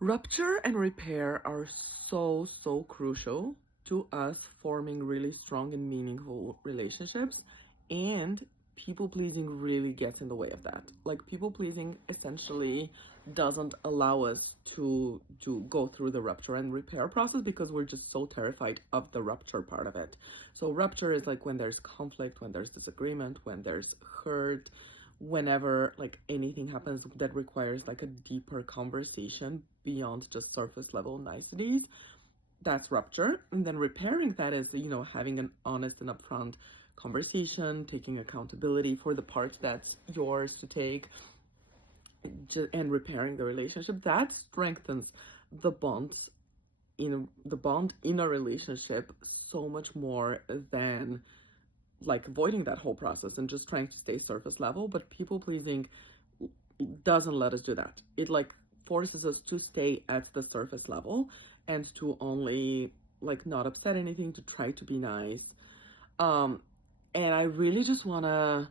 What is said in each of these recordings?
Rupture and repair are so crucial to us forming really strong and meaningful relationships, and people pleasing really gets in the way of that. Like, people pleasing essentially doesn't allow us to go through the rupture and repair process because we're just so terrified of the rupture part of it. So rupture is like when there's conflict, when there's disagreement, when there's hurt, whenever like anything happens that requires like a deeper conversation beyond just surface level niceties. That's rupture. And then repairing that is, having an honest and upfront conversation, taking accountability for the part that's yours to take, and repairing the relationship. That strengthens the bonds in a relationship so much more than like avoiding that whole process and just trying to stay surface level. But people pleasing doesn't let us do that. It like forces us to stay at the surface level and to only like not upset anything, to try to be nice. um and I really just want to,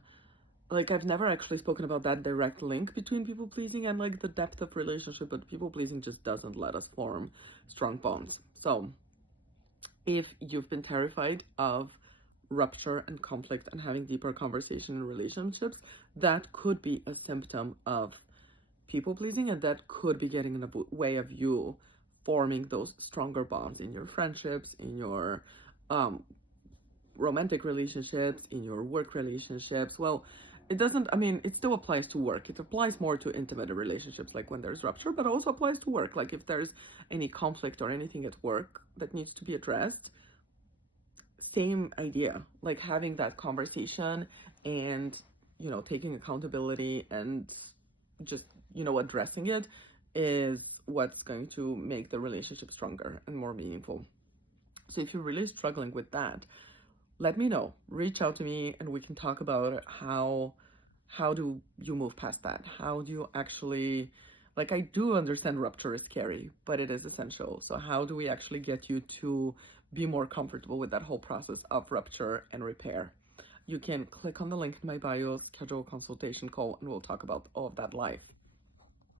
like, I've never actually spoken about that direct link between people pleasing and like the depth of relationship, but people pleasing just doesn't let us form strong bonds. So if you've been terrified of rupture and conflict and having deeper conversation in relationships, that could be a symptom of people pleasing, and that could be getting in the way of you forming those stronger bonds in your friendships, in your um, romantic relationships, in your work relationships. Well, it doesn't, I mean, it still applies to work. It applies more to intimate relationships, like when there's rupture, but also applies to work. Like if there's any conflict or anything at work that needs to be addressed, same idea. Like having that conversation and, taking accountability and just, addressing it is what's going to make the relationship stronger and more meaningful. So if you're really struggling with that, let me know. Reach out to me and we can talk about how do you move past that? How do you actually, like, I do understand rupture is scary, but it is essential. So how do we actually get you to be more comfortable with that whole process of rupture and repair? You can click on the link in my bio, schedule a consultation call, and we'll talk about all of that live.